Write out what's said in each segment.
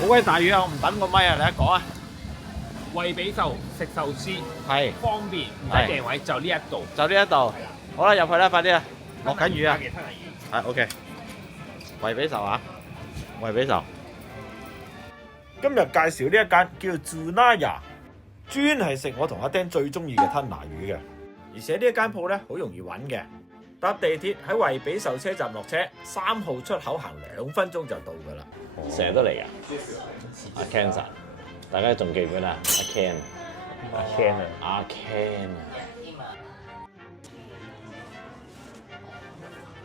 好鬼大雨啊！我唔等個咪啊，你一講啊。惠比壽食壽司係，方便，唔使訂位，就呢一度。就呢一度。好啦，入去啦，快啲啊！落緊雨啊！嘅吞拿魚。係 OK。惠比壽啊，惠比壽。今日介紹呢一間叫做 Tsunaya，專係食我同阿丁最中意嘅吞拿魚嘅。而且呢一間鋪咧好容易揾嘅，搭地鐵喺惠比壽車站落車，3號出口行2分鐘就到㗎啦。成日都嚟㗎。阿 Ken 神，大家仲記唔記得啊？阿 Ken，阿 Ken 啊，阿 Ken 啊，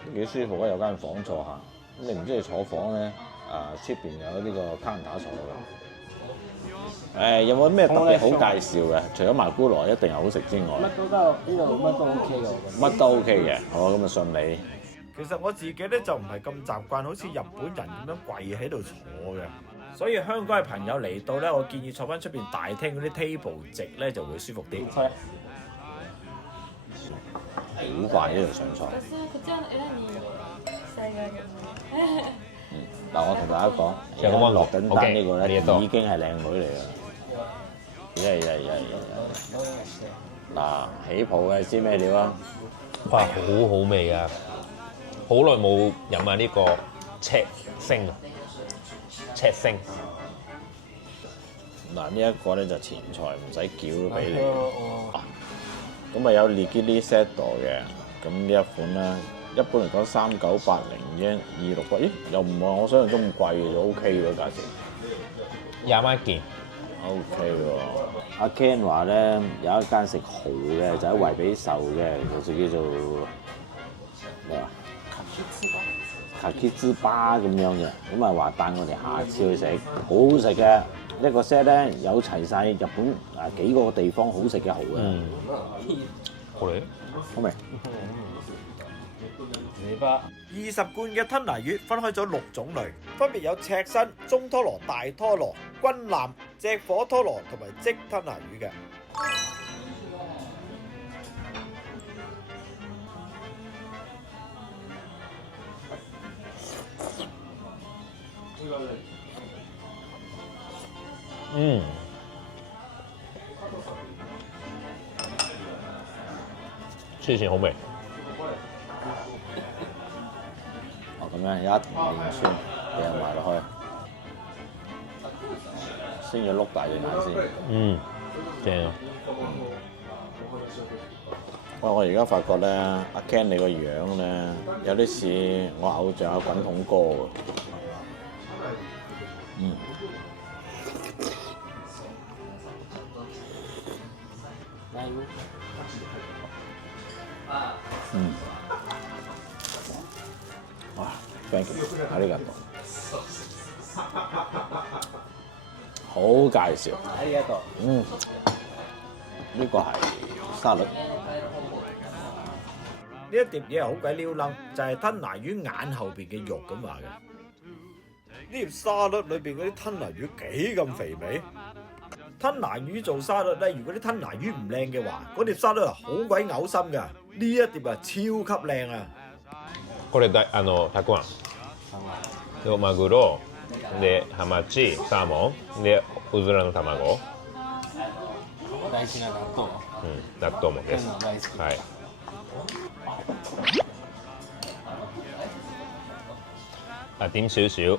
都幾舒服啊！有間房坐下。咁你唔中意坐房咧？出邊有呢個counter坐嘅。有冇咩特別好介紹嘅？除咗麻姑羅一定係好食之外，乜都得，呢度乜都 OK 嘅。乜都 OK 嘅。好，咁就信你。其實我自己咧就唔係咁習慣，好似日本人咁樣跪喺度坐嘅。所以香港嘅朋友嚟到咧，我建議坐翻出邊大廳嗰啲 table 席咧就會舒服啲。好快呢度上床。嗱，我同大家講，而家落緊單呢個咧已經係靚女嚟㗎啦。嗱，起泡嘅知咩料啊？哇，好好味啊！好耐冇飲啊呢個赤星啊，赤星。嗱，呢一個咧就前菜，唔使繳都俾你。咁啊有 Nigiri set 嘅，咁呢一款咧，一般嚟講3980 yen 26，咦又唔係我想象中咁貴嘅，就 OK 嘅價錢。廿蚊一件。OK 喎。阿 Ken 話咧有一間食蠔嘅，就喺惠比壽嘅，就叫做咩啊？卡基茲巴咁樣嘅，咁啊話帶我哋下次去食，好好食嘅。一個 set 咧有齊晒日本幾個地方好食嘅蠔嘅。好嚟，好味。20罐嘅吞拿魚分開咗6種類，分別有赤身、中拖羅、大拖羅、軍艦、隻火拖羅同埋即吞拿魚嘅。黐線好味。咁樣一連串掟埋落去，先要碌大隻眼先。正啊！喂，我而家發覺咧，阿 Ken 你個樣咧有啲似我偶像阿滾筒哥喎。哇 ，thank you，啊呢個好介紹。呢個係沙律。呢一碟嘢係好鬼撩楞，就係吞拿魚眼後邊嘅肉咁話嘅。呢碟沙律裏邊嗰啲吞拿魚幾咁肥美？吞拿魚做沙律咧，如果啲吞拿魚唔靚嘅話，嗰碟沙律係好鬼嘔心㗎。呢一碟啊超級靚啊！これたくあん。でマグロ、でハマチ、サーモン、でうずらの卵。大事な納豆。納豆もです。はい。啊，點少少。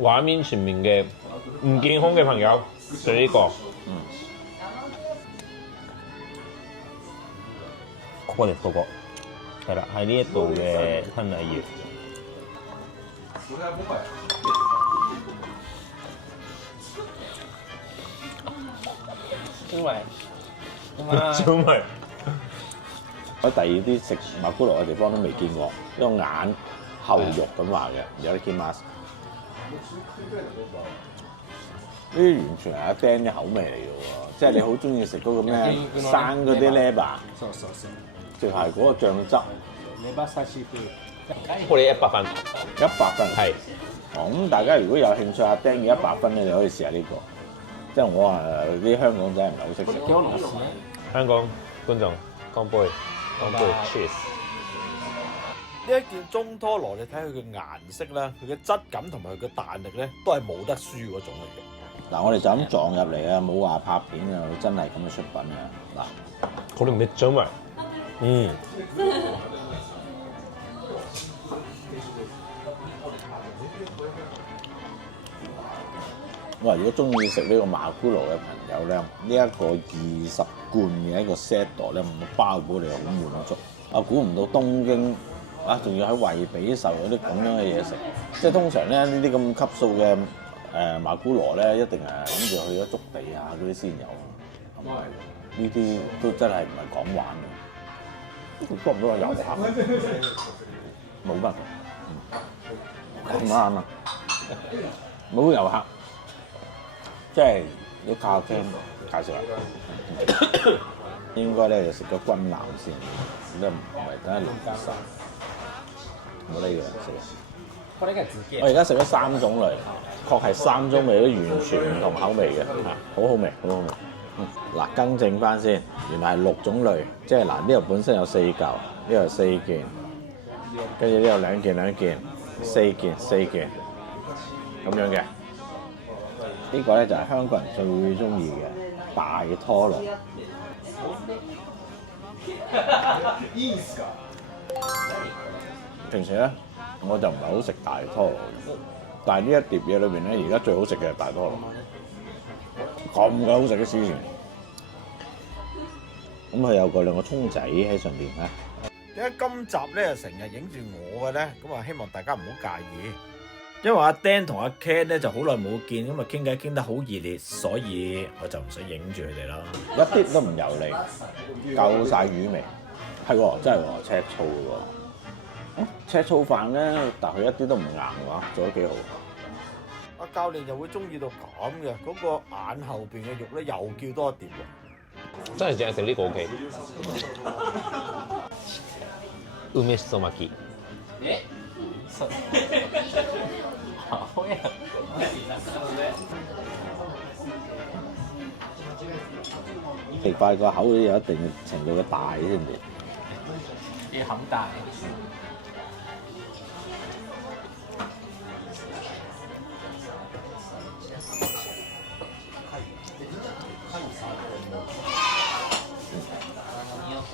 畫面前面嘅唔健康嘅朋友對呢個。ここですここ。係啦，喺呢一度嘅吞拿魚。小米。喺第二啲食麻姑羅嘅地方都未見過，一個眼後肉咁話嘅，有啲見 mas。呢啲完全係阿 Dan 嘅口味嚟嘅喎，即係你好中意食嗰個咩生嗰啲 leba，直係嗰個醬汁。我哋100分，100分係。咁大家如果有興趣阿 Dan 嘅100分咧，你可以試下呢個。即係我話啲香港仔唔係好識食。香港觀眾乾杯，乾杯 ，cheers！一件中拖羅，你睇佢嘅顏色啦，佢嘅質感同埋佢嘅彈力咧，都係冇得輸嗰種嚟嘅。嗱，我哋就咁撞入嚟啊，冇話拍片啊，真係咁嘅出品啊！嗱，これめっちゃうまい。嗯。我話如果中意食呢個馬咕羅嘅朋友咧，呢一個20罐嘅一個 set 咧，唔包保你好滿足。我估唔到東京啊，仲要喺惠比壽有啲咁樣嘅嘢食。即係通常咧呢啲咁級數嘅馬咕羅咧，一定係諗住去咗築地啊嗰啲先有。係咪？呢啲都真係唔係講玩嘅。多唔多遊客？冇乜。咁啱啊！冇遊客。即係要靠聽介紹啦，應該咧就食咗軍艦先，咁唔係等下淋晒。冇呢個食。我而家食咗3種類，確係3種味都完全唔同口味嘅，好好味，好好味。嗱，更正翻先，原來係6種類，即係嗱呢度本身有4嚿，呢度有4件，跟住呢度2件2件，4件4件，咁樣嘅。呢個咧就係香港人最中意嘅大拖羅。平時咧我就唔係好食大拖羅，但係呢一碟嘢裏邊咧，而家最好食嘅係大拖羅。咁鬼好食嘅之前，咁佢有個2個葱仔喺上邊咧。點解今集咧成日影住我嘅咧？咁啊，希望大家唔好介意。因為阿 Dan 同阿 Ken 咧就好耐冇見，咁啊傾偈傾得好熱烈，所以我就唔想影住佢哋啦。一啲都唔油膩，夠晒魚味，係喎，真係喎，赤醋嘅喎。赤醋飯咧，但佢一啲都唔硬喎，做得幾好。阿教練就會中意到咁嘅，嗰個眼後邊嘅肉咧又叫多一碟喎。真係淨係食呢個 OK。梅しそ巻き。好呀！奇怪個口有一定程度嘅大先至。要很大。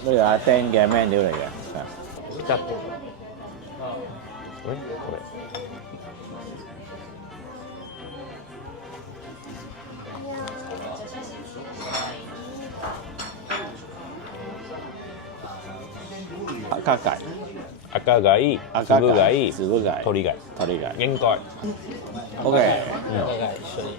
呢個阿 Dan 嘅 menu 嚟嘅，質。喂，赤貝、赤貝、赤粒貝、貝、鶏貝、鳥貝，應該。OK。阿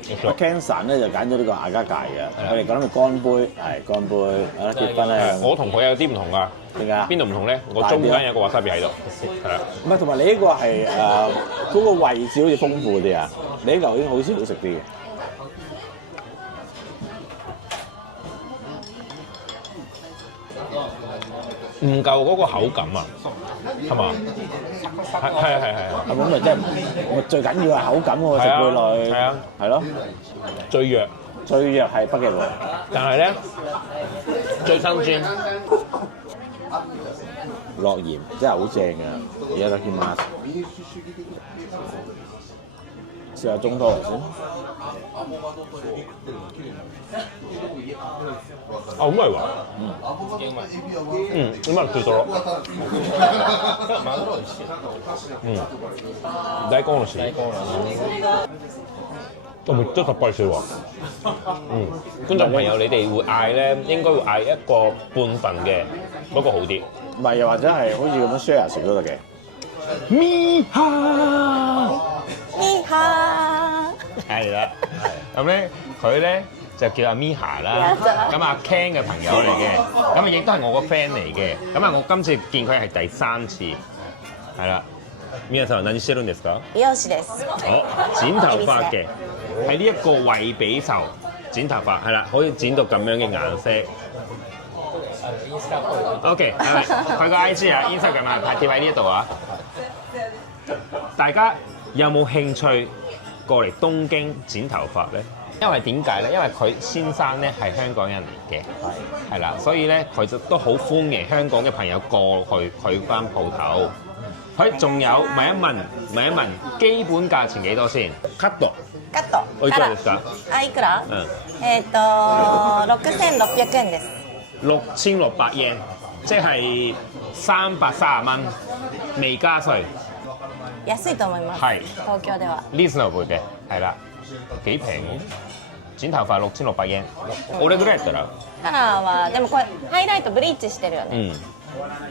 一緒に。 Ken 神咧就揀咗呢個亞加芥嘅，我哋講緊乾杯，係乾杯，啊結婚咧。我同佢有啲唔同㗎。點解？邊度唔同咧？我中間有個 wasabi 喺度，係啦。唔係，同埋你呢個係嗰個位置好似豐富啲啊！你呢嚿已經好似好食啲嘅。唔夠嗰個口感啊，係嘛？係。咁咪即係最緊要係口感喎，食貝類。係啊。係咯。最弱係北極貝，但係咧最新鮮。落鹽真係好正㗎，而家得見嗎？試下中拖羅先。あ、うまいわ。今の中トロ。大根おろし。めっちゃさっぱりしてるわ。觀眾朋友，你哋會嗌咧，應該會嗌一個半份嘅，嗰個好啲。唔係，又或者係好似咁樣 share 食都得嘅。咪哈，係啦。咁咧，佢咧就叫阿咪哈啦。咁阿 Ken 嘅朋友嚟嘅，咁亦都係我個 friend 嚟嘅。咁啊，我今次見佢係第3次，係啦。皆さん何してるんですか？美容師です。好，剪頭髮嘅，喺呢一個惠比壽剪頭髮，係啦，可以剪到咁樣嘅顏色。OK， 係咪？佢個 IG 啊 ，Instagram 啊，貼喺呢度啊。大家有冇興趣過嚟東京剪頭髮咧？因為點解咧？因為佢先生咧係香港人嚟嘅，係啦，所以咧佢就都好歡迎香港嘅朋友過去佢間鋪頭。佢仲有問一問基本價錢幾多先？カット。カットおいくらですか？あ、いくら？うん。6600円です。 6600円，即係330蚊，未加稅。安いと思います。係東京では。 reasonable 嘅，係啦，幾平喎。剪頭髮6600円。俺ぐらいやったら。カラーはでもこれハイライトブリーチしてるよね。うん。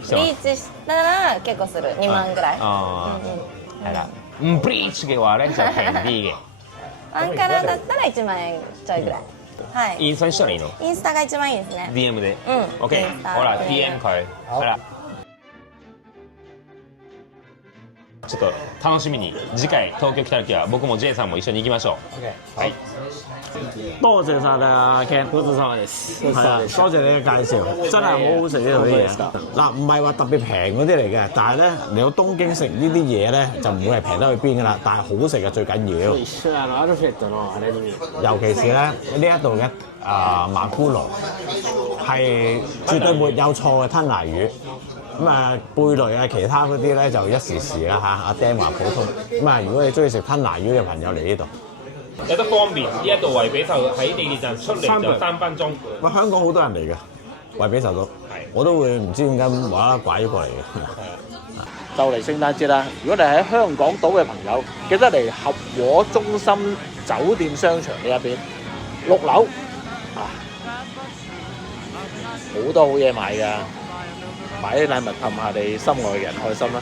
ブリーチしたら結構する2万ぐらい。あうんうんー係啦。唔 bleach 嘅話咧就平啲嘅。ワンカラーだったら1万円ちょいぐらい。はい。インスタにしたらいいのインスタが一番いいですね。 ？DM で。うん。 OK，インスタ好啦 DM ，DM 佢，係啦。ちょっと楽しみに次回東京来た時は僕も J さんも一緒に行きましょう。はい。多謝晒啊 Ken，多謝晒你，係啊，多謝你嘅介紹，真係好好食呢度啲嘢。嗱，唔係話特別平嗰啲嚟嘅，但係咧嚟到東京食呢啲嘢咧就唔會係平得去邊㗎啦，但係好食嘅最緊要。一緒アルフレッドのあれに見える。尤其是咧呢一度嘅馬咕嚕係絕對沒有錯嘅吞拿魚。咁啊，貝類啊，其他嗰啲咧就一時時啦嚇。阿 Dan 話普通。咁啊，如果你中意食吞拿魚嘅朋友嚟呢度，有得方便，呢一度惠比壽喺地鐵站出嚟就3分鐘。喂，香港好多人嚟嘅，惠比壽都，我都會唔知點解無啦啦拐咗過嚟嘅。就嚟聖誕節啦！如果你喺香港島嘅朋友，記得嚟合和中心酒店商場呢一邊6樓啊，好多好嘢買㗎，買啲禮物氹下你心愛嘅人開心啦！